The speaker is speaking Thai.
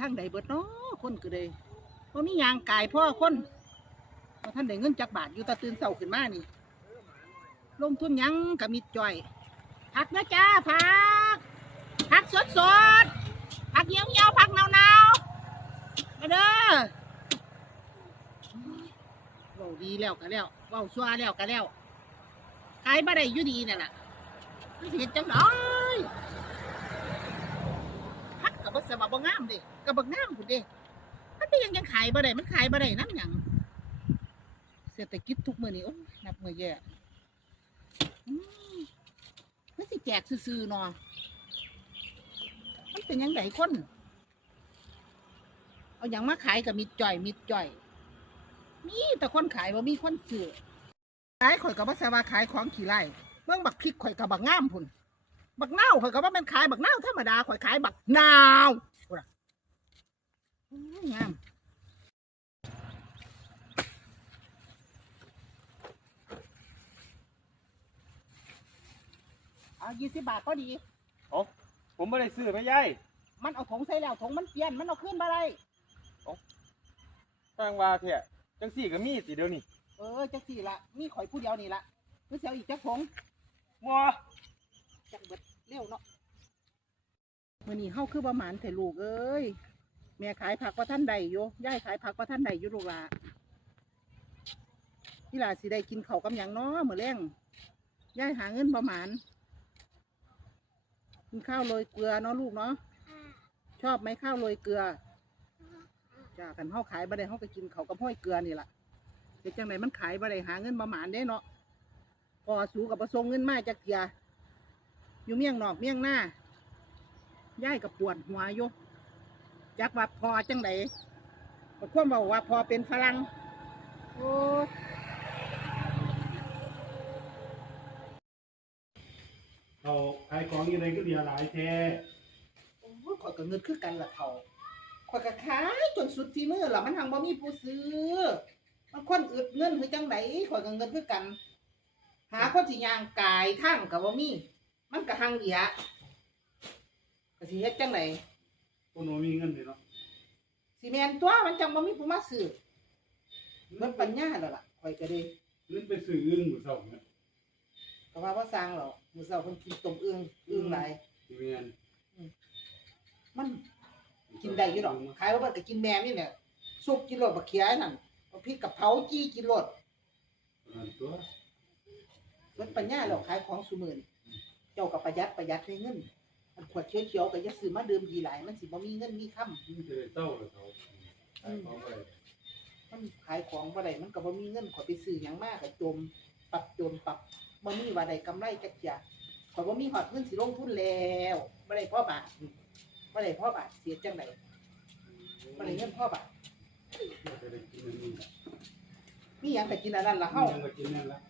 ทางใดเบิดเนาะคนก็เลยบ่มียางกายพ่อคนพอท่านได้เงินจักบาทอยู่ตะตื่นเช้าขึ้นมานี่ ลงทุนหยังก็มีจ่อยผักนะจ้าผักผักสดสดๆผักเหี่ยวเหี่ยวๆผักเนาเนาๆมาเด้อเว้าดีแล้วก็แล้วเว้าซัวแล้วก็แล้วขายบ่ได้อยู่ดีนั่นล่ะมันสิเฮ็ดจังไดผักก็บ่สบาบ่งามเด้ ก็บ่งามพุ่นเด้มันเป็นหยังยังขายบ่ได้มันขายบ่ได้น้ำหยังเศรษฐกิจทุกมื้อนี้โอ้ยนับมื้อแย่อืมมันสิแจกซื่อๆเนาะมันเป็นยังไงคนเอาอย่างมาขายกับมิดจ่อย มิดจ่อย มีแต่คนขายว่ามีคนซื้อขายข่อยกับว่าสาวาขายของขี่ไร่เมื่อบักพริกข่อยกับบักง่ามพุ่น บักเน่าข่อยกับว่ามันขายบักเน่าธรรมดาข่อยขายบักนาว งามเอายี่สิบบาทก็ดี ผมไม่ได้ซื้อไม่ยายมันเอาถงใส่แล้วถงมันเปลี่ยนมันเอาขึ้นมาได้ตั้งว่าเถอะจังสี่ก็มีสิเดี๋ยวนี้เออจักสี่ละมีข่อยผู้เดียวนี่ละคือเสียวอีกจักถงมัวจักเบิดเร็วเนาะมื่อนี้เฮาคือประมาณแต่ลูกเอ้ย แม่ขายผักว่าท่านใดอยู่ยายขายผักว่าท่านใดอยู่ลูกหละนี่ล่ะสิได้กินเขาวกับหยังเนาะมื้อแรงยายหาเงินประมาณกินข้าวโรยเกลือเนาะลูกเนาะชอบไหมข้าวโรยเกลือจ้ากันเฮาขายบ่ได้เฮาก็กินเขาวกับห้อยเกลือนี่ล่ะเฮ็ดจังไดมันขายบ่ได้หาเงินประมาณเด้เนาะพอสูกับประสงเงินมาจักเทียอยู่เมียงนอกเมียงหน้าย่ายกับปวดหัวอยู่ จักว่าพอจังไดก็ความบอกว่าพอเป็นฝรั่งโอ้ยเอาขายของยังไงก็เดียวหลายแท้โอ้ยข่อยก็เงินคือกันละเท่าข่อยก็ขายจนสุดที่มือละมันหังบ่มีผู้ซื้อมันคนอึดเงินคือจังไดข่อยก็เงินคือกัน หาคนสิย่างกายทางก็บ่มี มันก็หังเดียก็สิเฮ็ดจังได คนโนมีเงินเลยเนาะสิแม่นตัวมันจังบ่มีผู้มาซื้อมันปัญญาแล้วล่ะข่อยก็ได้เงินไปซื้ออึ้งหรือเท่าเนี่ยก็ว่าบ่สร้างหรอกมื้อเช้าเพิ่นกินต้มอึ่งอึ่งหลายที่เมียนมันกินได้อยู่ดอกขายว่าเพิ่นก็กินแม่นี่แหละซุปกินรสบักเขียนั่นเอาพริกกับเผาจี้กินรสนั่นตัวมันปัญญาแล้วขายของซุมื้อนี่เจ้าก็ประหยัดประหยัดในเงินอัน ขวดเขียวๆก็อย่าซื้อมาดื่มดีหลาย มันสิบ่มีเงินมีค่ำมันจะได้เต้าเลยเขาขายของไปมันขายของบ่ได้มันก็บ่มีเงินขอไปซื้อหยังมากก็จมปรับจมปรับบ่มีว่าได้กำไรจักเที่ยขอยบ่มีฮอดเงินสิลงทุนแล้วบ่ได้พ่อบาทบ่ได้พ่อบาทเสียจังไดบ่ได้เงินพ่อบาทจะได้กินอันนี้มีหยังก็กินอันนั้นล่ะเฮายังก็กินนั่นละ